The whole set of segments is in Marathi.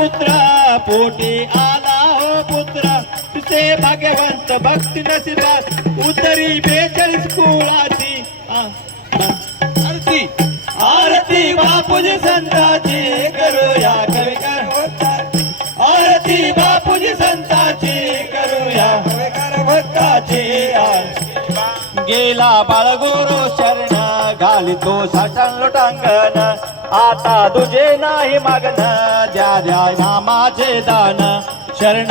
पुत्र पोटी आला हो पुत्र तुझे भाग्यवंत भक्ती नशिबात उतरी 42 कुळाची आरती आरती बापूजी संताची करूया कविकर आरती बापूजी संताची करूया कविकर भक्ताची गेला बाळगुरु शरण घालितो साठण लोटांगण आता तुझे नाही मागण द्या द्या नामाचे दान शरण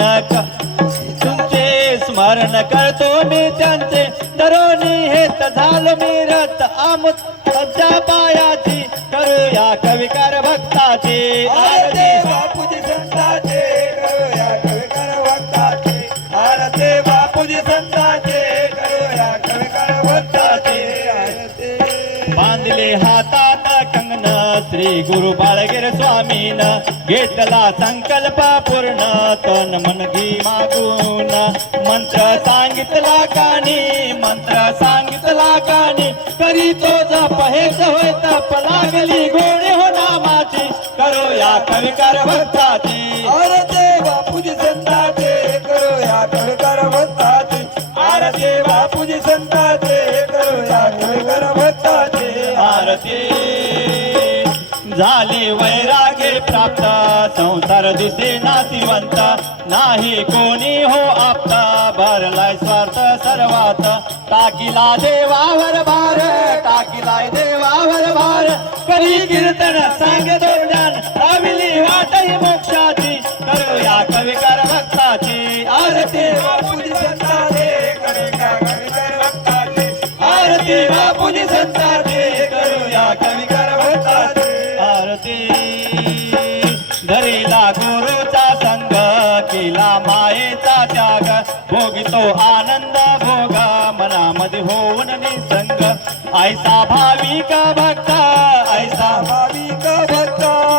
तुमचे स्मरण करतो मी त्यांचे तरुणी हेत झालं मी रथ आमच्या पायाची करूया कविकर भक्ताची आरती बापूजी संताचे करूया कविकर भक्ताची आरती बापूजी संताचे करूया कविकर भक्ताची बांधले हातात कंगन श्री गुरु बाळगीर स्वामीन घेतला संकल्प पूर्ण तन मन घी मागून मंत्र सांगितला कानी करी तो जप हेच होय तप लागली गोडे हो नामाची करूया कविकर भक्ताची आरती बापूजी संताचे करूया कविकर भक्ताची आरती बापूजी संताचे करूया कविकर भक्ताची आरती झाले वैराग्य प्राप्त संसार दिसे नाशिवंत नाही कोणी हो आपता भरलाय स्वार्थ सर्वात टाकीला देवावर भार करी कीर्तन सांगे ज्ञान राविली वाटही मोक्षाची करूया कविकर भक्ताची आरती बापूजी संताचे करूया कविकर भक्ताची आरती बापूजी संताचे करूया कविकर भक्ताची धरीला गुरुचा संग केला मायेचा त्याग भोगितो आनंद भोग मनामध्ये होऊन निसंग ऐसा भाविक भक्त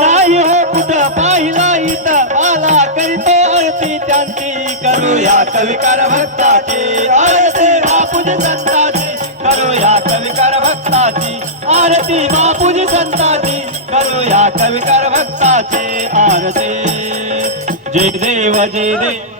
नाही हो कुठं पाहिला इथं मला करीतो आरती त्यांची करूया कविकर भक्ताची आरती बापूजी संताची करूया कविकर भक्ताची आरती बापूजी संताची करूया कविकर भक्ताची आरती जय देव जय देव